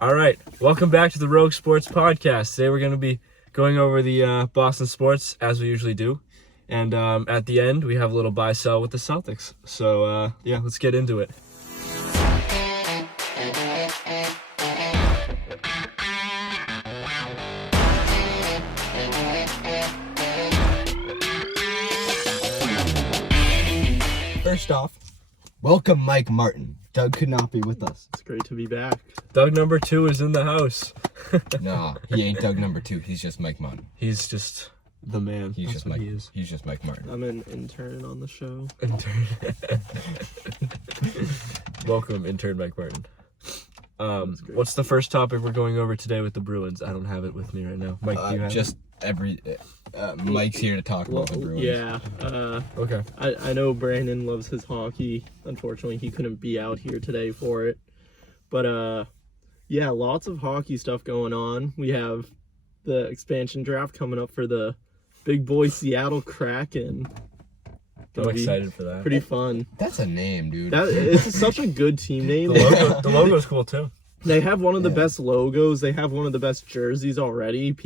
All right, welcome back to the Rogue Sports Podcast. Today we're going to be going over the Boston sports as we usually do, and at the end we have a little buy-sell with the Celtics. So let's get into it. First off, welcome Mike Martin. Doug could not be with us. It's great to be back. Doug number 2 is in the house. Nah, he ain't Doug number 2. He's just Mike Martin. He's just the man. He's That's just what Mike. he is. He's just Mike Martin. I'm an intern on the show. Welcome, intern Mike Martin. What's the first topic we're going over today with the Bruins? I don't have it with me right now. Mike, do you have it? Mike's here to talk about the Bruins. Yeah. Okay. I know Brandon loves his hockey. Unfortunately, he couldn't be out here today for it. But, yeah, lots of hockey stuff going on. We have the expansion draft coming up for the big boy Seattle Kraken. I'm excited for that. Pretty fun. That's a name, dude. It's such a good team name. The logo's cool, too. They have one of the best logos. They have one of the best jerseys already.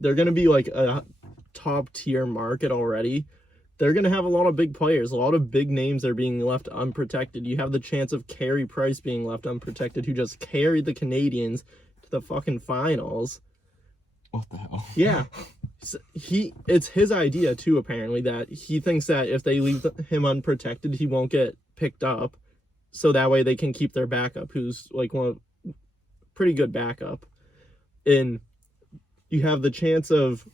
They're going to be like a top tier market already. They're going to have a lot of big players. A lot of big names are being left unprotected. You have the chance of Carey Price being left unprotected, who just carried the Canadians to the fucking finals. What the hell? Yeah. It's his idea, too, apparently, that he thinks that if they leave him unprotected, he won't get picked up. So that way they can keep their backup, who's like pretty good backup. And you have the chance of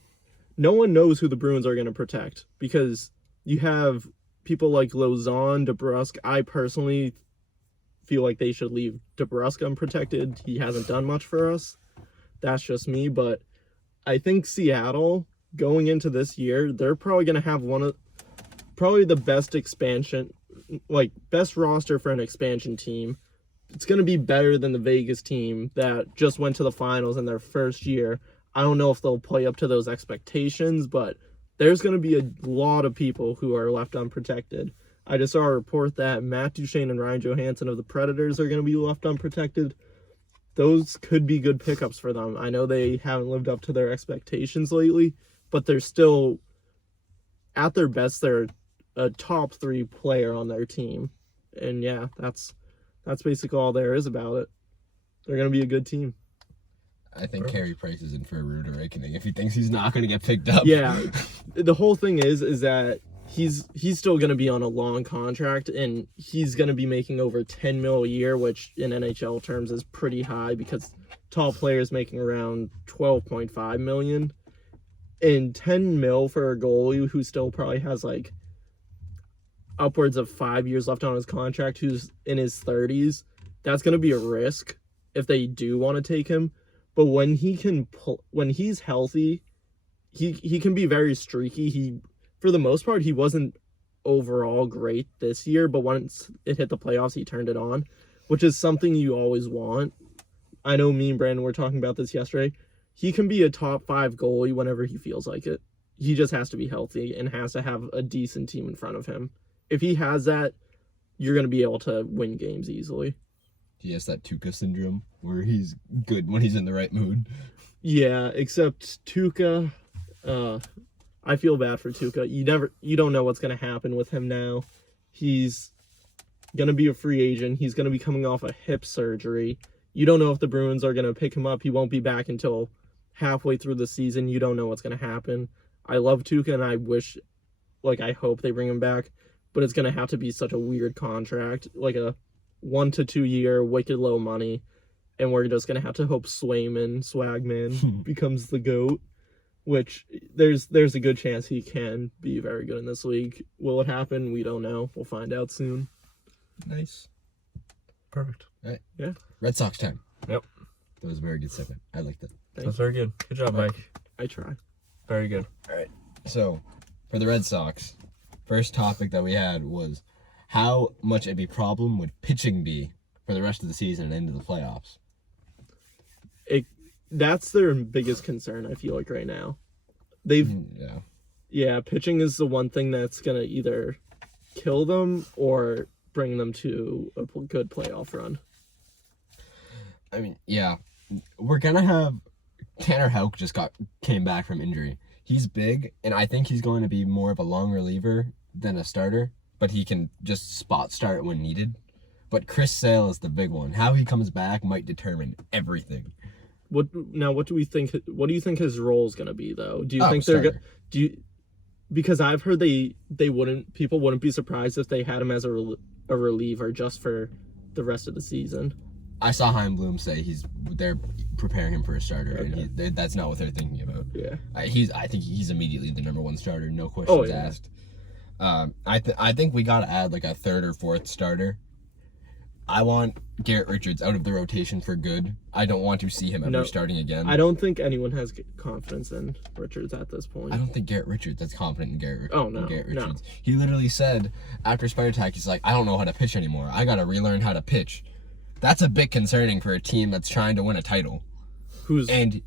no one knows who the Bruins are going to protect because you have people like Lauzon, DeBrusk. I personally feel like they should leave DeBrusk unprotected. He hasn't done much for us. That's just me, but I think Seattle going into this year, they're probably going to have probably the best expansion, like best roster for an expansion team. It's going to be better than the Vegas team that just went to the finals in their first year. I don't know if they'll play up to those expectations, but there's going to be a lot of people who are left unprotected. I just saw a report that Matt Duchene and Ryan Johansson of the Predators are going to be left unprotected. Those could be good pickups for them. I know they haven't lived up to their expectations lately, but they're still, at their best, they're a top 3 player on their team. And yeah, that's basically all there is about it. They're going to be a good team. I think Carey Price is in for a rude awakening if he thinks he's not going to get picked up. Yeah, the whole thing is that he's still going to be on a long contract, and he's going to be making over $10 million a year, which in NHL terms is pretty high because top players making around $12.5 million. And $10 million for a goalie who still probably has like upwards of 5 years left on his contract, who's in his 30s, that's going to be a risk if they do want to take him. But when he's healthy, he can be very streaky. For the most part, he wasn't overall great this year, but once it hit the playoffs, he turned it on, which is something you always want. I know me and Brandon were talking about this yesterday. He can be a top 5 goalie whenever he feels like it. He just has to be healthy and has to have a decent team in front of him. If he has that, you're going to be able to win games easily. He has that Tuukka syndrome where he's good when he's in the right mood. Yeah, except Tuukka, I feel bad for Tuukka. You don't know what's going to happen with him now. He's going to be a free agent. He's going to be coming off a hip surgery. You don't know if the Bruins are going to pick him up. He won't be back until halfway through the season. You don't know what's going to happen. I love Tuukka, and I hope they bring him back, but it's going to have to be such a weird contract, like a 1 to 2 year, wicked low money, and we're just going to have to hope Swagman becomes the GOAT, which there's a good chance he can be very good in this league. Will it happen? We don't know. We'll find out soon. Nice. Perfect. All right. Yeah. Red Sox time. Yep. That was a very good segment. I liked it. That's very good. Good job, Mike. I try. Very good. All right. So, for the Red Sox, first topic that we had was how much of a problem would pitching be for the rest of the season and into the playoffs? That's their biggest concern, I feel like, right now. Pitching is the one thing that's going to either kill them or bring them to a good playoff run. I mean, yeah, we're gonna have Tanner Houck came back from injury. He's big, and I think he's going to be more of a long reliever than a starter, but he can just spot start when needed. But Chris Sale is the big one. How he comes back might determine everything. What do we think? What do you think his role is gonna be though? Do you think starter. because I've heard people wouldn't be surprised if they had him as a reliever just for the rest of the season. I saw Chaim Bloom say they're preparing him for a starter, Okay. and that's not what they're thinking about. Yeah. I think he's immediately the number one starter, no questions asked. I think we gotta add like a third or fourth starter. I want Garrett Richards out of the rotation for good. I don't want to see him ever starting again. I don't think anyone has confidence in Richards at this point. I don't think Garrett Richards that's confident in Garrett. Oh, no, Garrett no. Richards. He literally said after Spider Attack, he's like, I don't know how to pitch anymore. I gotta relearn how to pitch. That's a bit concerning for a team that's trying to win a title. And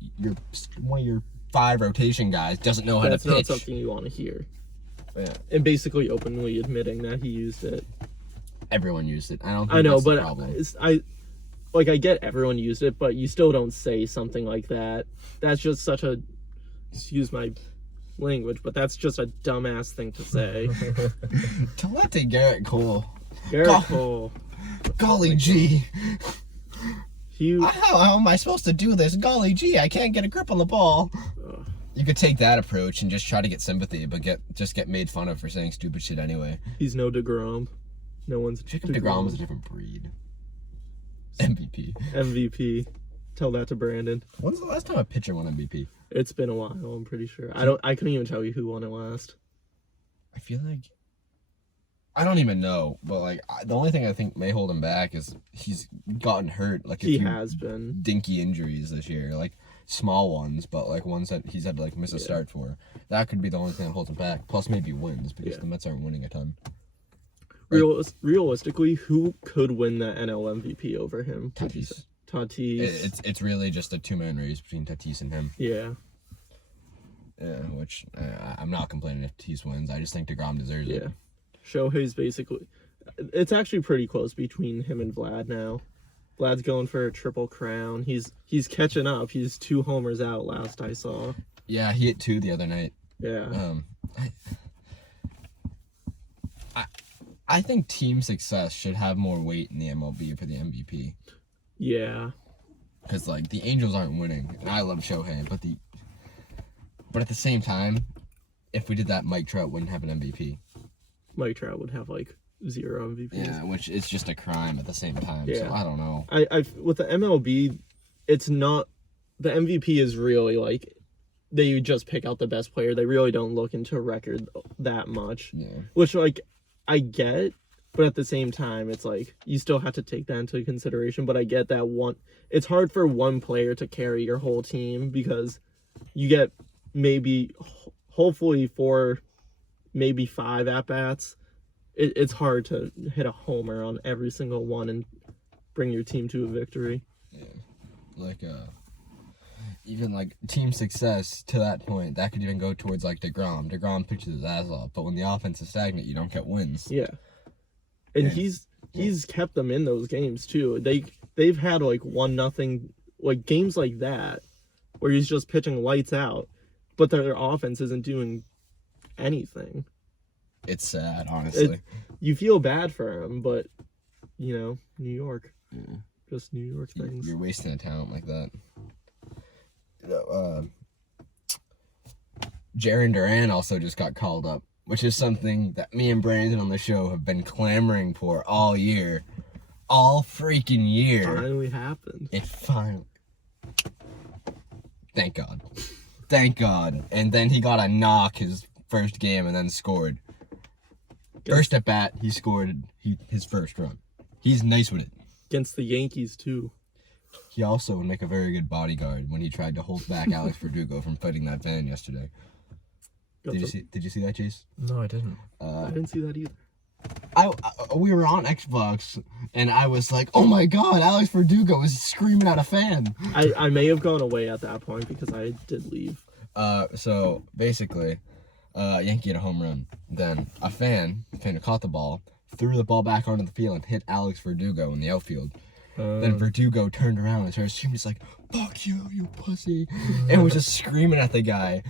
one of your 5 rotation guys doesn't know how to pitch. That's not something you want to hear. Yeah. And basically openly admitting that he used it. Everyone used it. I don't think that's the problem. I get everyone used it, but you still don't say something like that. That's just such a, excuse my language, but that's just a dumbass thing to say. To let to Garrett Cole. Cole. Golly gee. How am I supposed to do this? Golly gee, I can't get a grip on the ball. You could take that approach and just try to get sympathy, but get made fun of for saying stupid shit anyway. He's no DeGrom. No one's Jacob DeGrom is a different breed. MVP. Tell that to Brandon. When's the last time a pitcher won MVP? It's been a while, I'm pretty sure. I couldn't even tell you who won it last. I feel like I don't even know, but like the only thing I think may hold him back is he's gotten hurt. Like he has been dinky injuries this year, like small ones, but like ones that he's had to like miss a start for. That could be the only thing that holds him back. Plus maybe wins because the Mets aren't winning a ton. Realistically, who could win the NL MVP over him? Tatis. It's really just a 2-man race between Tatis and him. Yeah. Yeah, which I'm not complaining if Tatis wins. I just think DeGrom deserves it. Yeah. Shohei's basically... It's actually pretty close between him and Vlad now. Vlad's going for a triple crown. He's catching up. He's 2 homers out last I saw. Yeah, he hit 2 the other night. Yeah. I think team success should have more weight in the MLB for the MVP. Yeah. Because like the Angels aren't winning, and I love Shohei, but at the same time, if we did that, Mike Trout wouldn't have an MVP. Mike Trout would have like 0 MVPs. Yeah, which is just a crime at the same time. Yeah. So I don't know. With the MLB, it's not, the MVP is really like, they just pick out the best player. They really don't look into a record that much. Yeah. Which like I get, but at the same time, it's like you still have to take that into consideration. But I get that it's hard for one player to carry your whole team because you get hopefully 4, maybe 5 at bats. It's hard to hit a homer on every single one and bring your team to a victory. Yeah, like even like team success to that point, that could even go towards like DeGrom. DeGrom pitches his ass off, but when the offense is stagnant, you don't get wins. Yeah, and he's kept them in those games too. They've had like 1-0 like games like that where he's just pitching lights out, but their offense isn't doing anything. It's sad, honestly. You feel bad for him, but New York, just New York things. You're wasting a talent like that. Jarren Duran also just got called up, which is something that me and Brandon on the show have been clamoring for all year. All freaking year. Finally happened. It finally. Thank God. Thank God. And then he got a knock his first game and then scored. First at bat, he scored his first run. He's nice with it. Against the Yankees, too. He also would make a very good bodyguard when he tried to hold back Alex Verdugo from fighting that van yesterday. Did you see that, Chase? No, I didn't. I didn't see that either. We were on Xbox, and I was like, oh my God, Alex Verdugo is screaming at a fan. I may have gone away at that point because I did leave. So basically, Yankee hit a home run. Then a fan who caught the ball, threw the ball back onto the field and hit Alex Verdugo in the outfield. Then Verdugo turned around and started screaming, he's like, "Fuck you, you pussy," and was just screaming at the guy.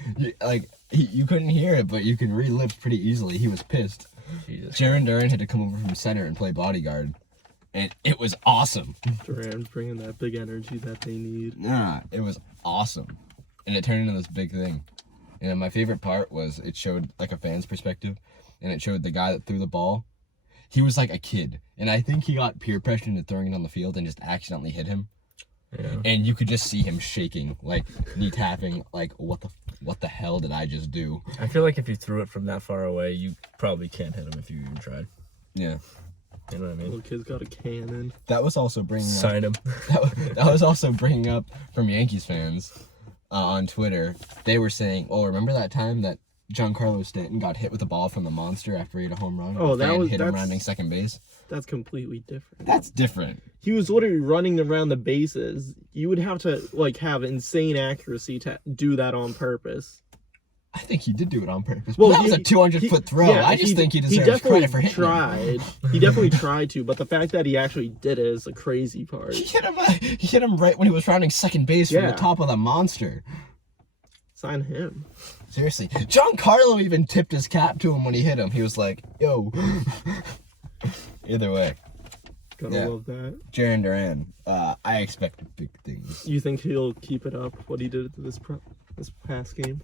You couldn't hear it, but you can read lips pretty easily. He was pissed. Jarren Duran had to come over from center and play bodyguard, and it was awesome. Duran's bringing that big energy that they need. Nah, it was awesome, and it turned into this big thing. And my favorite part was it showed like a fan's perspective, and it showed the guy that threw the ball. He was like a kid, and I think he got peer pressure into throwing it on the field and just accidentally hit him. Yeah. And you could just see him shaking, like knee tapping, like what the hell did I just do? I feel like if you threw it from that far away, you probably can't hit him if you even tried. Yeah. You know what I mean? Little kid's got a cannon. That was also bringing up, Sign him. that was also bringing up from Yankees fans on Twitter. They were saying, "Oh, remember that time that Giancarlo Stanton got hit with a ball from the monster after he hit a home run? Oh, hit him that's rounding second base." That's completely different. That's different. He was literally running around the bases. You would have to like have insane accuracy to do that on purpose. I think he did do it on purpose. Well, Well, that was a 200-foot throw. Yeah, I just think he deserves definitely credit for hitting him. tried. He definitely tried to, but the fact that he actually did it is the crazy part. He hit him right when he was rounding second base from Yeah. the top of the monster. Sign him. Seriously. Giancarlo even tipped his cap to him when he hit him. He was like, "Yo." Either way. Gotta Yeah. love that. Jarren Duran. I expect big things. You think he'll keep it up? What he did this past game?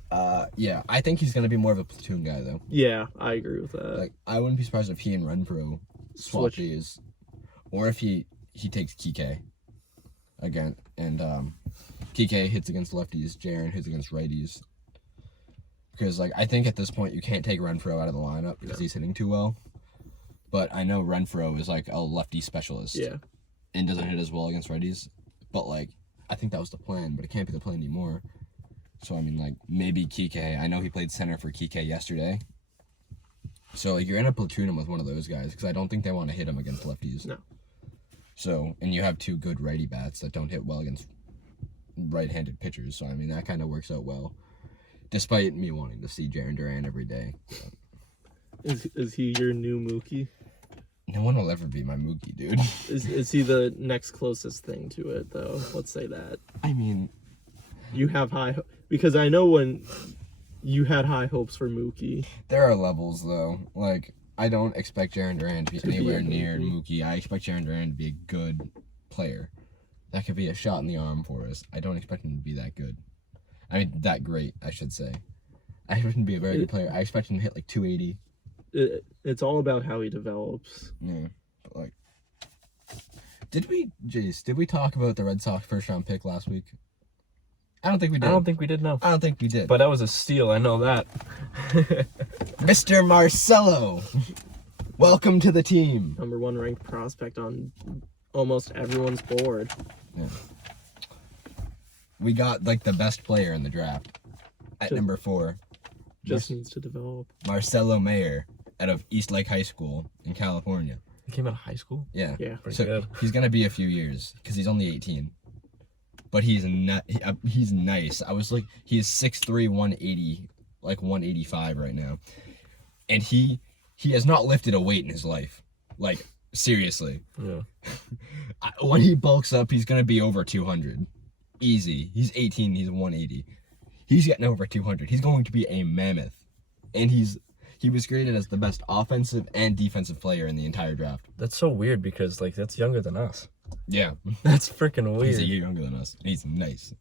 Yeah. I think he's going to be more of a platoon guy, though. Yeah, I agree with that. Like, I wouldn't be surprised if he and Renfroe swap Switch. days. Or if he takes Kike again. And Kike hits against lefties. Jarren hits against righties. Because, like, I think at this point you can't take Renfroe out of the lineup because he's hitting too well. But I know Renfroe is, like, a lefty specialist. Yeah. And doesn't hit as well against righties. But, like, I think that was the plan, but it can't be the plan anymore. So, I mean, like, maybe Kike. I know he played center for Kike yesterday. So, like, you're in a platoon him with one of those guys because I don't think they want to hit him against lefties. No. So, and you have two good righty bats that don't hit well against right-handed pitchers. So, I mean, that kind of works out well. Despite me wanting to see Jarren Duran every day. Is he your new Mookie? No one will ever be my Mookie, dude. Is he the next closest thing to it though? Let's say that. I mean, You have because I know when you had high hopes for Mookie. there are levels, though. Like, I don't expect Jarren Duran to be be anywhere a near Mookie. I expect Jarren Duran to be a good player. That could be a shot in the arm for us. I don't expect him to be that good. I mean, that great, I should say. I expect him to be a very good player. I expect him to hit like 280. It's all about how he develops. Yeah, but like, did we talk about the Red Sox first round pick last week? I don't think we did. I don't think we did, no. I don't think we did. But that was a steal, I know that. Mr. Marcelo, welcome to the team. Number 1 ranked prospect on almost everyone's board. Yeah. We got like the best player in the draft at number 4. Just needs to develop. Marcelo Mayer out of East Lake High School in California. He came out of high school? Yeah. Yeah. Pretty So good. he's gonna be a few years because he's only 18. But he's he's nice. I was like, he is 6'3", 180, like 185 right now, and he has not lifted a weight in his life. Like, seriously. Yeah. When he bulks up, he's gonna be over 200, easy. He's 18. He's 180. He's getting over 200. He's going to be a mammoth, and he was graded as the best offensive and defensive player in the entire draft. That's so weird because, like, that's younger than us. Yeah. That's freaking weird. He's a year younger than us. He's nice.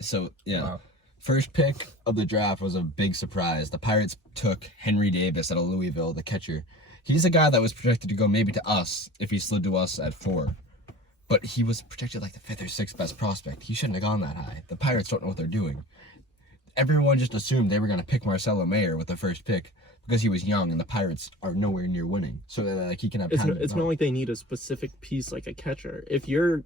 So, yeah. Wow. First pick of the draft was a big surprise. The Pirates took Henry Davis out of Louisville, the catcher. He's a guy that was projected to go maybe to us if he slid to us at 4. But he was projected like the 5th or 6th best prospect. He shouldn't have gone that high. The Pirates don't know what they're doing. Everyone just assumed they were going to pick Marcelo Mayer with the first pick because he was young and the Pirates are nowhere near winning. So that like he can have time. It's not like they need a specific piece like a catcher. If you're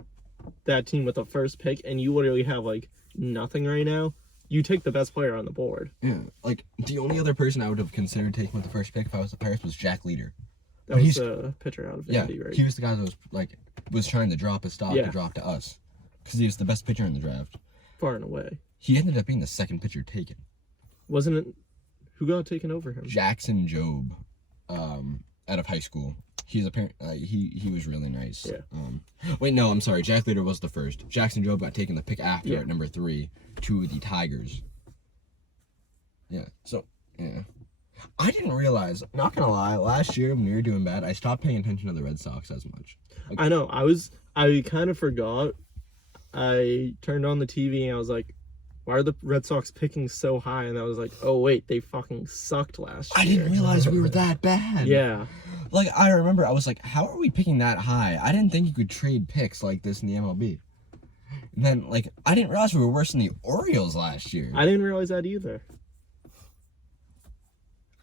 that team with the first pick and you literally have like nothing right now, you take the best player on the board. Yeah, like the only other person I would have considered taking with the first pick if I was the Pirates was Jack Leader. That was the pitcher out of Indy, right? He was the guy that was trying to drop his stock to drop to us because he was the best pitcher in the draft. Far and away. He ended up being the second pitcher taken. Wasn't it? Who got taken over him? Jackson Jobe, out of high school. He's he was really nice. Yeah. Wait, no, I'm sorry. Jack Leader was the first. Jackson Jobe got taken the pick after Yeah. at number 3 to the Tigers. Yeah. So yeah, I didn't realize. Not gonna lie, last year when we were doing bad, I stopped paying attention to the Red Sox as much. Like, I know. I kind of forgot. I turned on the TV and I was like, why are the Red Sox picking so high? And I was like, oh wait, they fucking sucked last year. I didn't realize we were that bad. Yeah. Like, I remember, I was like, how are we picking that high? I didn't think you could trade picks like this in the MLB. And then, like, I didn't realize we were worse than the Orioles last year. I didn't realize that either.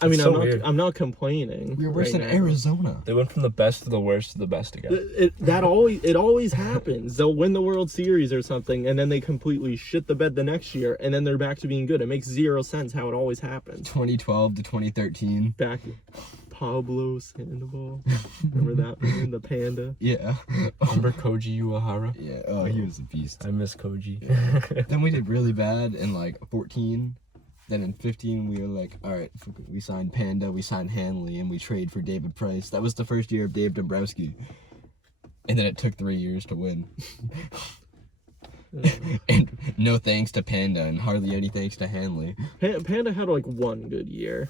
I mean, so weird. I'm not complaining. We were worse right than now. Arizona. They went from the best to the worst to the best again. It always happens. They'll win the World Series or something, and then they completely shit the bed the next year, and then they're back to being good. It makes zero sense how it always happens. 2012 to 2013. Back, Pablo Sandoval. Remember that one, the panda? Yeah. Remember Koji Uehara? Yeah. Oh, he was a beast. I miss Koji. Then we did really bad in, like, 14. Then in 15, we were like, all right, we signed Panda, we signed Hanley, and we trade for David Price. That was the first year of Dave Dombrowski. And then it took 3 years to win. And no thanks to Panda, and hardly any thanks to Hanley. Panda had like one good year.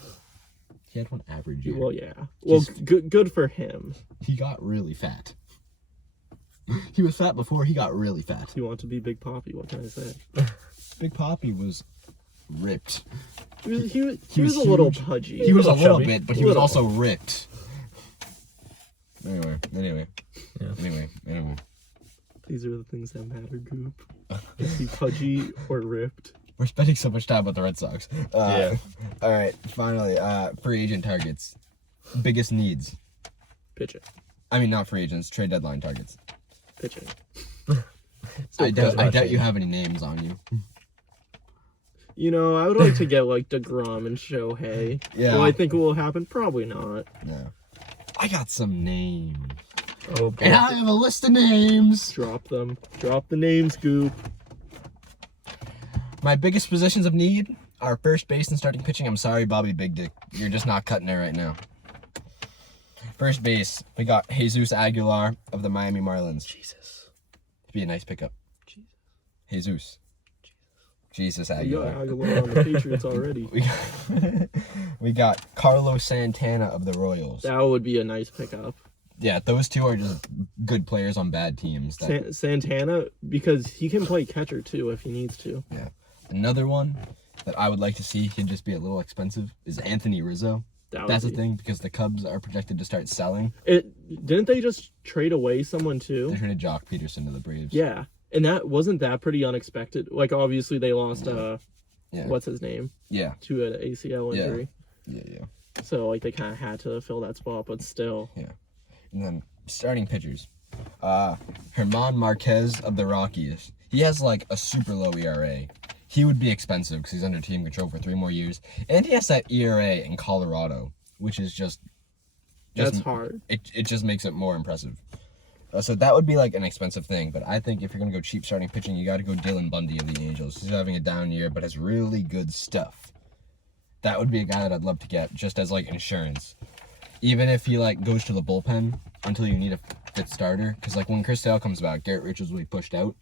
He had one average year. Well, yeah. Well, good for him. He got really fat. He was fat before he got really fat. He wanted to be Big Poppy. What can I say? Big Poppy was ripped. He was was a little huge. pudgy. He was a little chubby. bit, but he was Little. also ripped. Anyway. Yeah. Anyway. These are the things that matter, Goop. Is he pudgy or ripped? We're spending so much time with the Red Sox. Yeah. All right, finally, free agent targets. Biggest needs. Pitching. I mean, not free agents, trade deadline targets. Pitching. I doubt rushing. you have any names on you. You know, I would like to get like DeGrom and Shohei. Yeah. Do I think it will happen? Probably not. No. I got some names. Oh, boy. And I have a list of names. Drop them. Drop the names, Goop. My biggest positions of need are first base and starting pitching. I'm sorry, Bobby Big Dick. You're just not cutting it right now. First base, we got Jesus Aguilar of the Miami Marlins. Jesus. It'd be a nice pickup. Jesus. Jesus You got Aguilar. Aguilar on the Patriots already. We got Carlos Santana of the Royals. That would be a nice pickup. Yeah, those two are just good players on bad teams. Santana, because he can play catcher too if he needs to. Yeah. Another one that I would like to see, he'd just be a little expensive, is Anthony Rizzo. That's the thing, because the Cubs are projected to start selling. Didn't they just trade away someone too? They traded Jock Peterson to the Braves. Yeah. And wasn't that pretty unexpected? Like, obviously, they lost, Yeah. what's his name? Yeah. To an ACL Yeah. injury. Yeah. So, like, they kind of had to fill that spot, but still. Yeah. And then starting pitchers. Herman Marquez of the Rockies. He has, like, a super low ERA. He would be expensive because he's under team control for 3 more years. And he has that ERA in Colorado, which is just That's hard. It just makes it more impressive. So that would be like an expensive thing, but I think if you're gonna go cheap starting pitching, you got to go Dylan Bundy of the Angels. He's having a down year, but has really good stuff. That would be a guy that I'd love to get just as like insurance, even if he like goes to the bullpen until you need a fifth starter. Because like when Chris Sale comes back, Garrett Richards will be pushed out,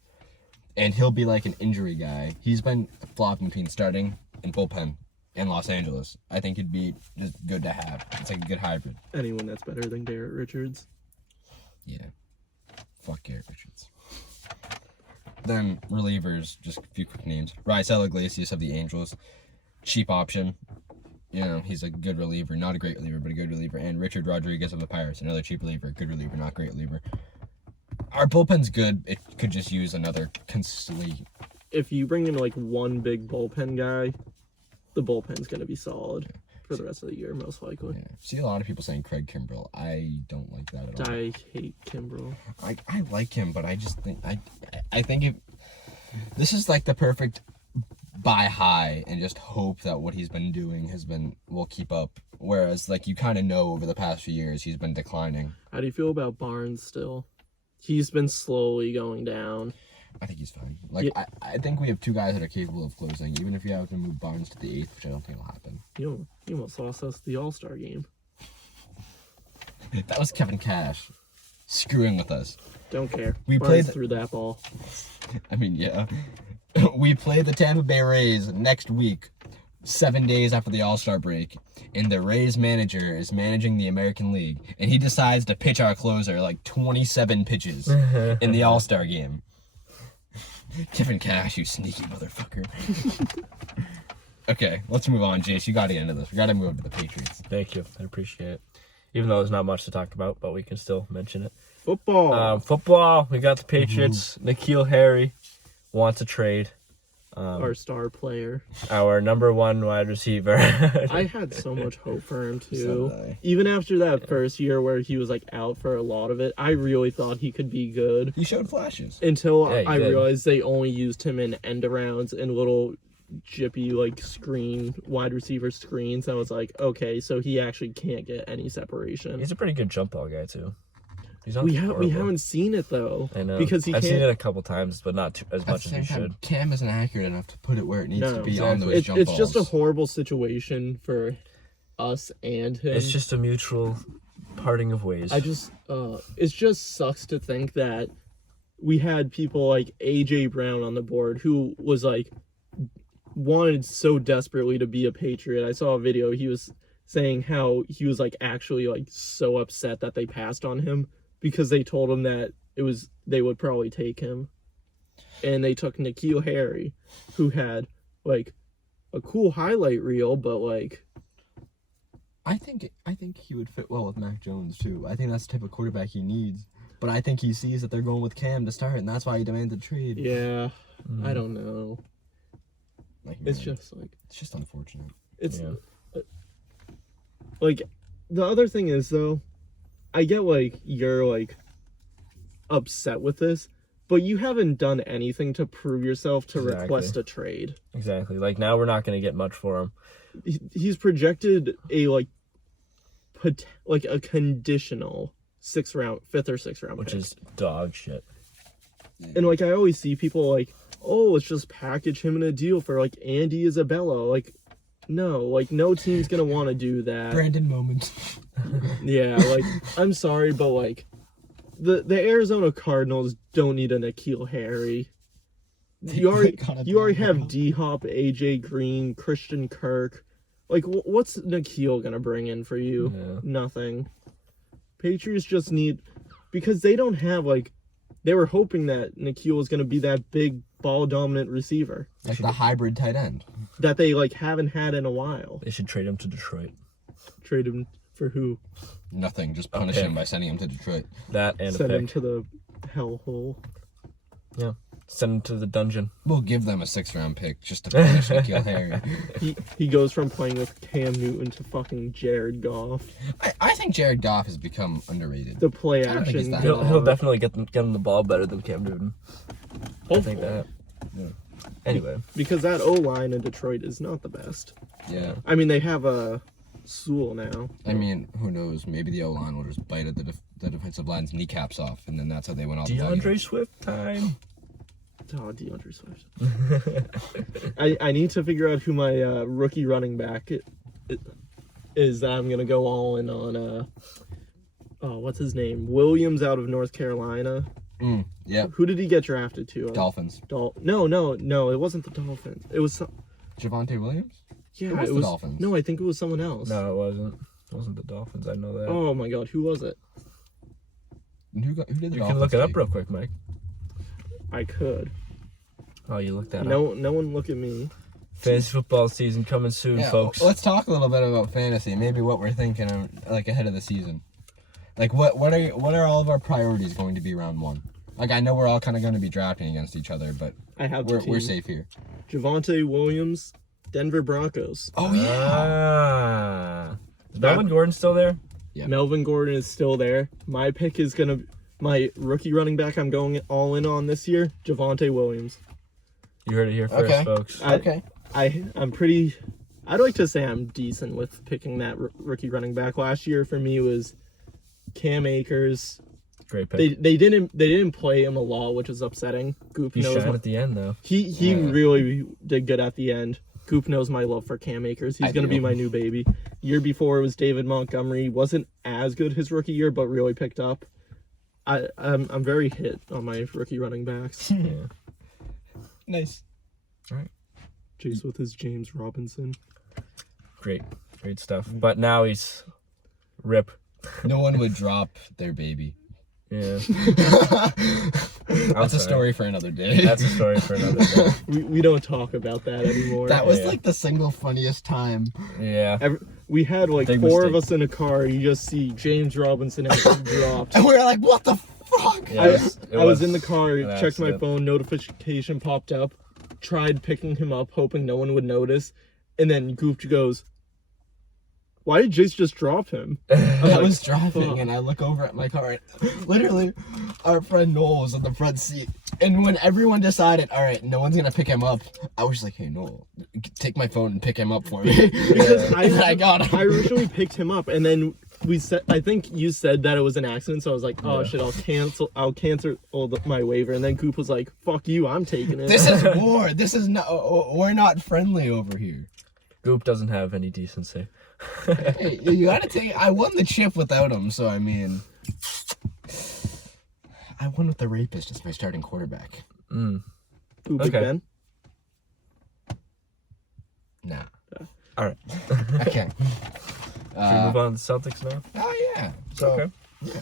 and he'll be like an injury guy. He's been flopping between starting and bullpen in Los Angeles. I think he'd be just good to have. It's like a good hybrid. Anyone that's better than Garrett Richards. Yeah. Fuck Garrett Richards. Then relievers, just a few quick names. Raisel Iglesias of the Angels. Cheap option. You know, he's a good reliever. Not a great reliever, but a good reliever. And Richard Rodriguez of the Pirates. Another cheap reliever. Good reliever, not great reliever. Our bullpen's good. It could just use another consistently. If you bring in like one big bullpen guy, the bullpen's going to be solid for the rest of the year, most likely. Yeah. See a lot of people saying Craig Kimbrell. I don't like that at all. I hate Kimbrel. I like him, but I just think I think if this is like the perfect buy high and just hope that what he's been doing will keep up. Whereas like you kind of know over the past few years he's been declining. How do you feel about Barnes still? He's been slowly going down. I think he's fine. Like Yeah. I think we have 2 guys that are capable of closing, even if you have to move Barnes to the 8th, which I don't think will happen. You almost lost us the All-Star game. That was Kevin Cash screwing with us. Don't care. We Barnes played through that ball. I mean, yeah. We play the Tampa Bay Rays next week, 7 days after the All-Star break, and the Rays manager is managing the American League, and he decides to pitch our closer like 27 pitches in the All-Star game. Kevin Cash, you sneaky motherfucker. Okay, let's move on, Jace. You gotta get into this. We gotta move on to the Patriots. Thank you. I appreciate it. Even though there's not much to talk about, but we can still mention it. Football. Football. We got the Patriots. Nkeal Harry wants a trade. Our star player. Our number one wide receiver. I had so much hope for him So too. did I. Even after that first year where he was like out for a lot of it, I really thought he could be good. He showed flashes. Until Yeah, he I did. realized they only used him in end arounds and little jippy like screen wide receiver screens. I was like, okay, so he actually can't get any separation. He's a pretty good jump ball guy too. He's not We horrible. haven't seen it though. I know. Because he I've can't. seen it a couple times, but not as At much the as we same time, should. Cam isn't accurate enough to put it where it needs No, to be on exactly. those jump It's balls. just a horrible situation for us and him. It's just a mutual parting of ways. It just sucks to think that we had people like AJ Brown on the board who was like wanted so desperately to be a Patriot. I saw a video. He was saying how he was like actually like so upset that they passed on him because they told him that they would probably take him, and they took Nkeal Harry, who had like a cool highlight reel, but like I think he would fit well with Mac Jones too. I think that's the type of quarterback he needs. But I think he sees that they're going with Cam to start, and that's why he demanded trade. yeah, I don't know. Like, It's man, just just unfortunate. it's Yeah. like the other thing is though, I get like you're like upset with this, but you haven't done anything to prove yourself to Exactly. request a trade. Exactly. Like now we're not going to get much for him. He's projected a like a conditional fifth or sixth round Which pick. is dog shit. And like I always see people like, oh, let's just package him in a deal for like Andy Isabella. Like, no, like no team's gonna want to do that. Brandon moment. Yeah, like I'm sorry, but like the Arizona Cardinals don't need a Nkeal Harry. You already have D Hop, AJ Green, Christian Kirk. Like what's Nkeal gonna bring in for you? Yeah. Nothing. Patriots just need, because they don't have like, they were hoping that Nkeal was gonna be that big ball dominant receiver Like the hybrid tight end. that they like haven't had in a while. They should trade him to Detroit. Trade him for who? Nothing. Just punish pick. him by sending him to Detroit. That and Send a him pick. to the hellhole. Yeah. Send him to the dungeon. We'll give them a 6th-round pick just to punish Nkeal Harry. He goes from playing with Cam Newton to fucking Jared Goff. I think Jared Goff has become underrated. The play I don't think he's action. that He'll definitely get him the ball better than Cam Newton. I think that. Yeah. Anyway. Because that O-line in Detroit is not the best. Yeah. I mean, they have a Sewell now. I mean, who knows? Maybe the O-line will just bite at the defensive line's kneecaps off, and then that's how they win all the DeAndre games. Swift time. Oh, DeAndre Swift. I need to figure out who my rookie running back is that I'm going to go all in on. What's his name? Williams out of North Carolina. Yeah. Who did he get drafted to? Dolphins. No, it wasn't the Dolphins. It was Javonte Williams? yeah, It was the Dolphins. No, I think it was someone else. No, it wasn't. It wasn't the Dolphins. I know that. Oh my God, who was it? And who did the you Dolphins can look it up take? real quick, Mike. I could. Oh, you looked that up. No one look at me. Fantasy football season coming soon, Yeah, folks. let's talk a little bit about fantasy. Maybe what we're thinking of, like ahead of the season. Like what are all of our priorities going to be round one? Like I know we're all kind of going to be drafting against each other, but I have we're safe here. Javonte Williams, Denver Broncos. Oh yeah. Is Melvin Gordon still there? Yeah. Melvin Gordon is still there. My pick is gonna, my rookie running back I'm going all in on this year, Javonte Williams. You heard it here first, Okay. folks. I'm pretty, I'd like to say I'm decent with picking that rookie running back. Last year for me was Cam Akers. Great pick. They didn't play him a lot, which is upsetting. Goop He knows shined what, at the end, though. he Yeah. really did good at the end. Goop knows my love for Cam Akers. He's I going to do. be my new baby. Year before it was David Montgomery. Wasn't as good his rookie year, but really picked up. I'm very hit on my rookie running backs. Yeah. Nice. Chase with his James Robinson. Great stuff. But now he's rip. No one would drop their baby. Yeah. That's a story for another day. That's a story for another day. We don't talk about that anymore. That was Yeah. like the single funniest time. Yeah. We had like Big four of mistake. us in a car. You just see James Robinson has been dropped. And we were like, what the fuck? Yeah, I was in the car, an checked my accident. phone, notification popped up, tried picking him up, hoping no one would notice, and then Gooch goes, "Why did Jace just drop him?" I like, was driving fuck. and I look over at my car and literally our friend Noel was in the front seat. And when everyone decided, all right, no one's gonna pick him up, I was just like, hey Noel, take my phone and pick him up for me. Because And I got him. I originally picked him up, and then we said, I think you said that it was an accident, so I was like, oh Yeah. shit, I'll cancel my waiver, and then Coop was like, fuck you, I'm taking it. This is war. This is not. We're not friendly over here. Goop doesn't have any decency. Hey, you gotta take. I won the chip without him, so I mean, I won with the rapist as my starting quarterback. Mm. Ooh, Big Okay. Ben. Nah. All right. Okay. Should we move on to the Celtics now? Oh yeah. So Okay. yeah.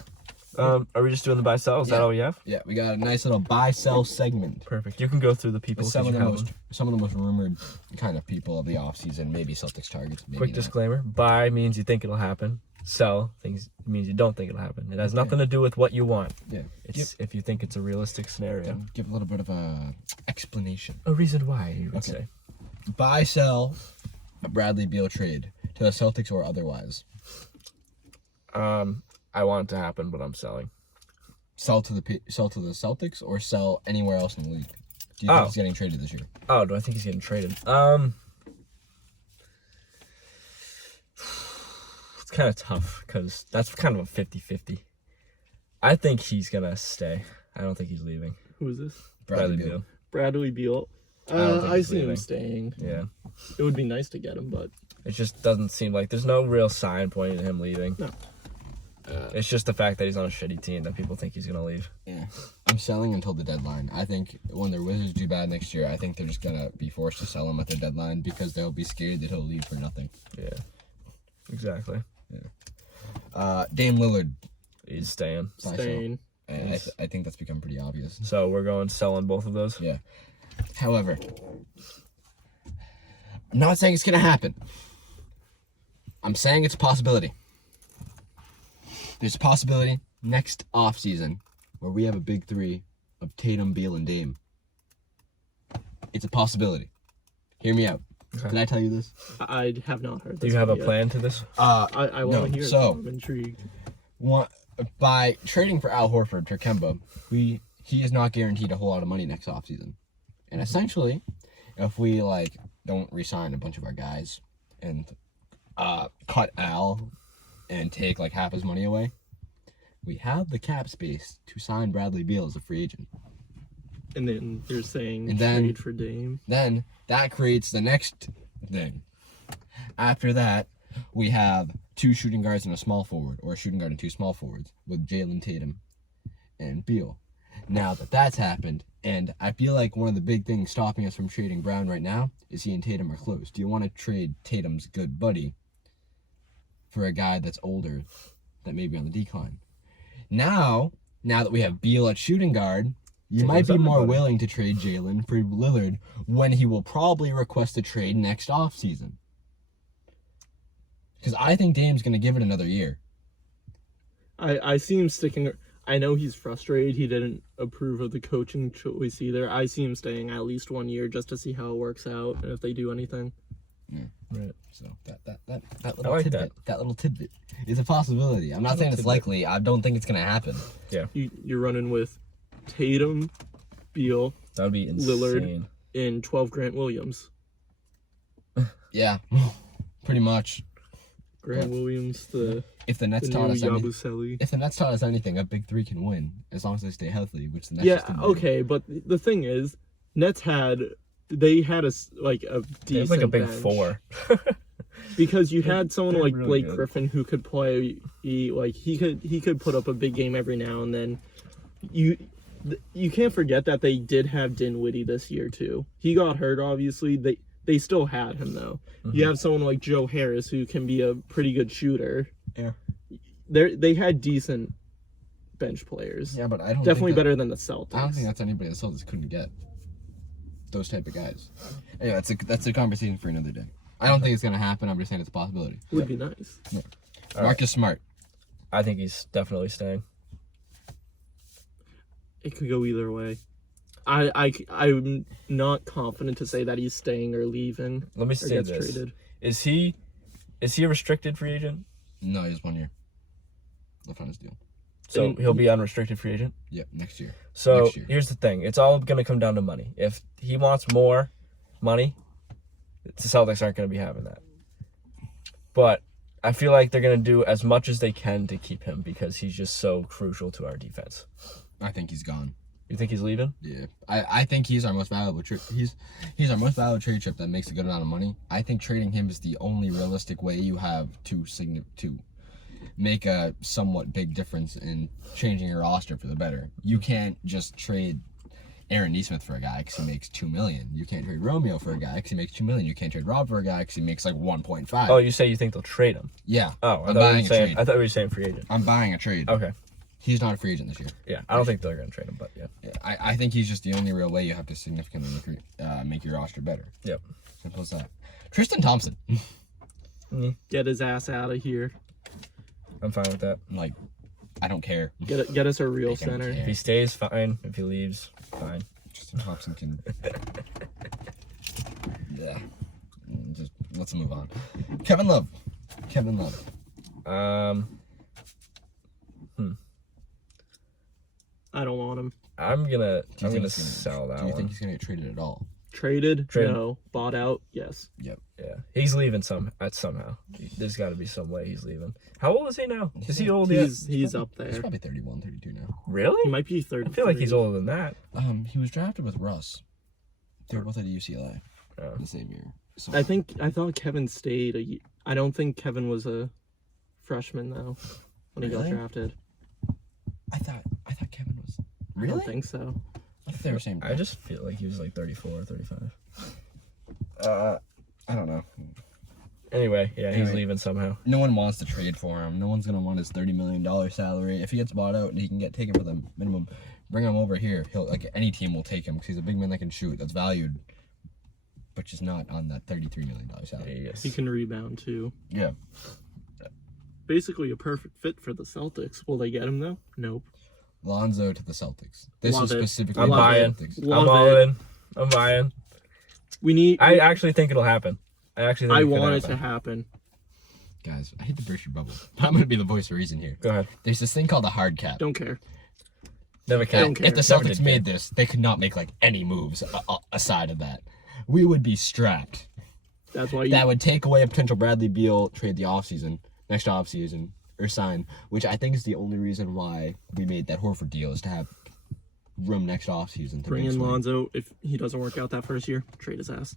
Are we just doing the buy sell? Is that Yeah. all you have? Yeah, we got a nice little buy sell segment. Perfect. You can go through the people. With 'cause you have them. some of the most rumored kind of people of the offseason. Maybe Celtics targets. Maybe Quick not. disclaimer: buy means you think it'll happen. Sell things means you don't think it'll happen. It has nothing to do with what you want. Yeah. It's if you think it's a realistic scenario. Give a little bit of a explanation. A reason why you would Okay. say. Buy sell a Bradley Beal trade to the Celtics or otherwise. I want it to happen, but I'm selling. Sell to the Celtics or sell anywhere else in the league. Do you Oh. think he's getting traded this year? Oh, do I think he's getting traded? It's kind of tough because that's kind of a 50-50. I think he's gonna stay. I don't think he's leaving. Who is this? Bradley Beal. Bradley Beal. don't think I he's see him leaving. staying. Yeah. It would be nice to get him, but It just doesn't seem like there's no real sign pointing to him leaving. No. It's just the fact that he's on a shitty team that people think he's gonna leave. Yeah. I'm selling until the deadline. I think when the Wizards do bad next year, I think they're just gonna be forced to sell him at the deadline because they'll be scared that he'll leave for nothing. Yeah. Exactly. Dame Lillard. He's staying. Buy sell. staying. I think that's become pretty obvious. So we're going selling both of those. Yeah. However, I'm not saying it's gonna happen. I'm saying it's a possibility. There's a possibility next offseason where we have a big three of Tatum, Beal, and Dame. It's a possibility. Hear me out. Okay. Did I tell you this? I have not heard Do this you have a yet. plan to this? I want to No, hear it. so- I'm intrigued. By trading for Al Horford for Kemba, he is not guaranteed a whole lot of money next offseason. And essentially, if we don't re-sign a bunch of our guys and cut Al and take half his money away, we have the cap space to sign Bradley Beal as a free agent. And then you're saying And then- trade for Dame. Then that creates the next thing. After that, we have 2 shooting guards and a small forward, or a shooting guard and 2 small forwards with Jalen Tatum and Beal. Now that that's happened, and I feel like one of the big things stopping us from trading Brown right now is he and Tatum are close. Do you want to trade Tatum's good buddy for a guy that's older that may be on the decline? Now that we have Beal at shooting guard, you Tatum's might be more everybody. willing to trade Jalen for Lillard when he will probably request a trade next offseason. Because I think Dame's going to give it another year. I see him sticking. I know he's frustrated. He didn't approve of the coaching choice either. I see him staying at least 1 year just to see how it works out and if they do anything. Right. So that little like tidbit, that little tidbit is a possibility. I'm not saying it's tidbit. likely. I don't think it's going to happen. You're running with Tatum, Beal, That would be insane. Lillard. and 12 Grant Williams. Yeah, pretty much. Grant Williams, the If the Nets new taught us anything, Yabusele. if the Nets taught us anything, a big three can win as long as they stay healthy, which the Nets Yeah, just didn't do. okay, but the thing is, Nets had they had a decent They have like a big bench. 4. Because you had someone they're like really Blake good. Griffin who could play. He could put up a big game every now and then. You can't forget that they did have Dinwiddie this year too. He got hurt, obviously. They still had him though. Mm-hmm. You have someone like Joe Harris who can be a pretty good shooter. Yeah. They had decent bench players. Yeah, but I don't Definitely think that, better than the Celtics. I don't think that's anybody the Celtics couldn't get. Those type of guys. Anyway, that's a conversation for another day. I don't think it's gonna happen. I'm just saying it's a possibility. Would be nice. All Marcus Smart. I think he's definitely staying. It could go either way. I'm not confident to say that he's staying or leaving Let me or say gets this: traded. is he a restricted free agent? No, he has 1 year left on his deal. So And he'll be unrestricted free agent. Yep, next year. So Next year. here's the thing: it's all going to come down to money. If he wants more money, the Celtics aren't going to be having that. But I feel like they're going to do as much as they can to keep him because he's just so crucial to our defense. I think he's gone. You think he's leaving? Yeah, I think he's our most valuable trade. He's our most valuable trade chip that makes a good amount of money. I think trading him is the only realistic way you have to make a somewhat big difference in changing your roster for the better. You can't just trade Aaron Nesmith for a guy because he makes $2 million. You can't trade Romeo for a guy because he makes $2 million. You can't trade Rob for a guy because he makes like 1.5. Oh, you say you think they'll trade him? Yeah. Oh, I'm buying a trade. I thought we were saying free agent. I'm buying a trade. Okay. He's not a free agent this year. Yeah, I don't think they're going to trade him, but yeah. Yeah, I think he's just the only real way you have to significantly make your roster better. Yep. Simple as that. Tristan Thompson. Get his ass out of here. I'm fine with that. Like, I don't care. Get us a real I don't center. care. If he stays, fine. If he leaves, fine. Tristan Thompson can. Yeah. Just let's move on. Kevin Love. I don't want him. I'm gonna Do you think he's sell that Do you one. think he's gonna get traded at all? Traded? Trade. No. Bought out? Yes. Yep. Yeah, he's leaving somehow. There's got to be some way he's leaving. How old is he now? Is he old yet? He's up He's there. probably 31, 32 now. He Really? might be 30. I feel like he's older than that. He was drafted with Russ. They were both at UCLA Oh. the same year. So I thought Kevin stayed. I don't think Kevin was a freshman though when he Really? got drafted. I thought Kevin was. I Really? don't think so. I thought they were saying. I just feel like he was like 34 or 35. I don't know. Anyway, yeah, he's Anyway. leaving somehow. No one wants to trade for him. No one's gonna want his $30 million salary. If he gets bought out and he can get taken for the minimum, bring him over here. He'll like any team will take him because he's a big man that can shoot. That's valued, but just not on that $33 million salary. Yes. He can rebound too. Yeah. Basically a perfect fit for the Celtics. Will they get him though? Nope. Lonzo to the Celtics. This Love was it. specifically I'm the buying. Celtics. Love I'm all it. in. I'm buying. We need. I actually think it'll happen. I want it to happen. Guys, I hate to burst your bubble. I'm gonna be the voice of reason here. Go ahead. There's this thing called a hard cap. Don't care. Never care. don't care. If the Never Celtics did made this, they could not make like any moves aside of that. We would be strapped. That's why you. That would take away a potential Bradley Beal trade the offseason, next offseason, or sign, which I think is the only reason why we made that Horford deal is to have room next offseason to bring make in swing. Lonzo if he doesn't work out that first year. Trade his ass.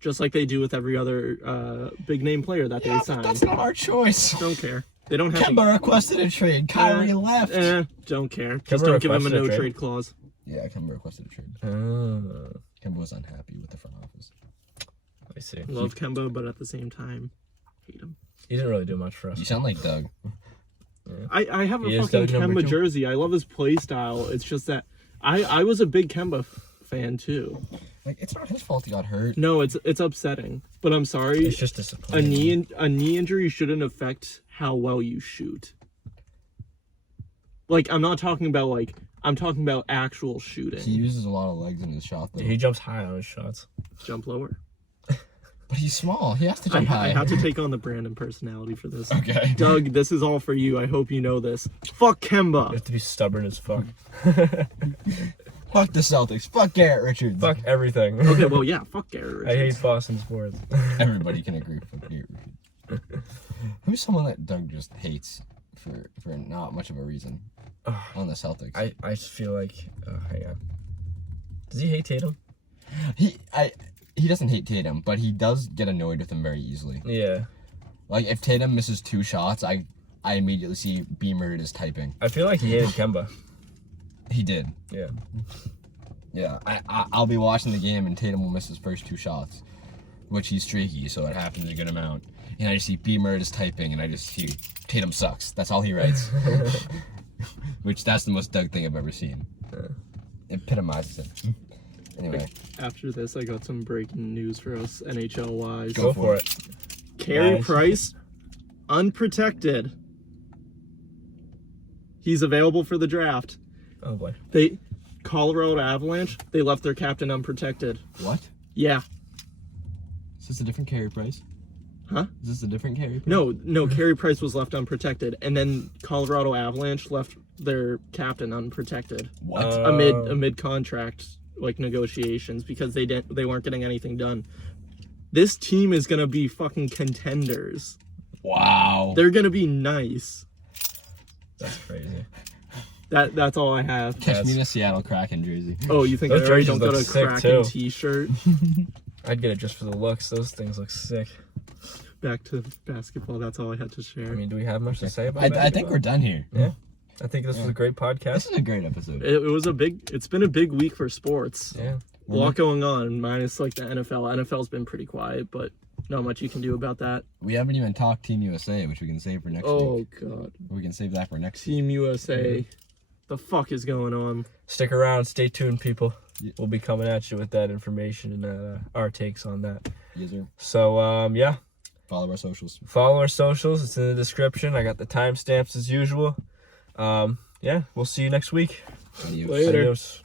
Just like they do with every other big name player that they Yeah, sign. but that's not our choice. Don't care. They don't have Kemba requested a trade. Kyrie left. Don't care. Kemba Just don't give him a requested a no trade? trade clause. Yeah, Kemba requested a trade. Oh, Kemba was unhappy with the front office. I see. Love Kemba, but at the same time, hate him. He didn't really do much for us. You sound like Doug. I have a He is fucking Doug number Kemba 2. jersey. I love his play style. It's just that I was a big Kemba fan too. Like, it's not his fault he got hurt. No, it's upsetting. But I'm sorry. It's just A disappointing. knee injury shouldn't affect how well you shoot. Like I'm talking about actual shooting. He uses a lot of legs in his shot, though. He jumps high on his shots. Jump lower. But he's small. He has to I jump high. have to take on the Brandon personality for this. Okay. Doug, this is all for you. I hope you know this. Fuck You Kemba. have to be stubborn as fuck. Fuck the Celtics. Fuck Garrett Richards. Fuck everything. Okay, well, yeah, fuck Garrett I Richards. hate Boston sports. Everybody can agree. Fuck Garrett Richards. Who's someone that Doug just hates for not much of a reason on the Celtics? I just feel like hang on. Does he hate Tatum? he doesn't hate Tatum, but he does get annoyed with him very easily. Yeah. Like, if Tatum misses 2 shots, I immediately see Beamer is typing. I feel like he hated Kemba. He did. Yeah. Yeah, I'll be watching the game and Tatum will miss his first 2 shots, which he's streaky, so it happens a good amount. And I just see Beamer is typing, and I just see Tatum sucks. That's all he writes. Which, that's the most Doug thing I've ever seen. It epitomizes it. Anyway. After this, I got some breaking news for us, NHL-wise. Go for it. Carey Nice. Price, unprotected. He's available for the draft. Oh boy. Colorado Avalanche, they left their captain unprotected. What? Yeah. Is this a different Carey Price? Huh? Is this a different Carey Price? No, Carey Price was left unprotected, and then Colorado Avalanche left their captain unprotected What? amid contract like negotiations because they weren't getting anything done. This team is gonna be fucking contenders. Wow. They're gonna be nice. That's crazy. That's all I have. Catch me in a Seattle Kraken jersey. Oh, you think Those I already jerseys don't look get a sick, Kraken too. t-shirt? I'd get it just for the looks. Those things look sick. Back to basketball. That's all I had to share. I mean, do we have much to say about I basketball? think we're done here. Yeah. I think this was a great This podcast. is a great episode. It's been a big week for sports. Yeah. A lot going on, minus like the NFL. NFL's been pretty quiet, but not much you can do about that. We haven't even talked Team USA, which we can save for next Oh week. god. We can save that for next week. Team USA. The fuck is going on? Stick around. Stay tuned, people. Yeah. We'll be coming at you with that information and our takes on that. Yes, sir. So, yeah. Follow our socials. Follow our socials. It's in the description. I got the timestamps as usual. Yeah, we'll see you next week. Adios. Later. Adios.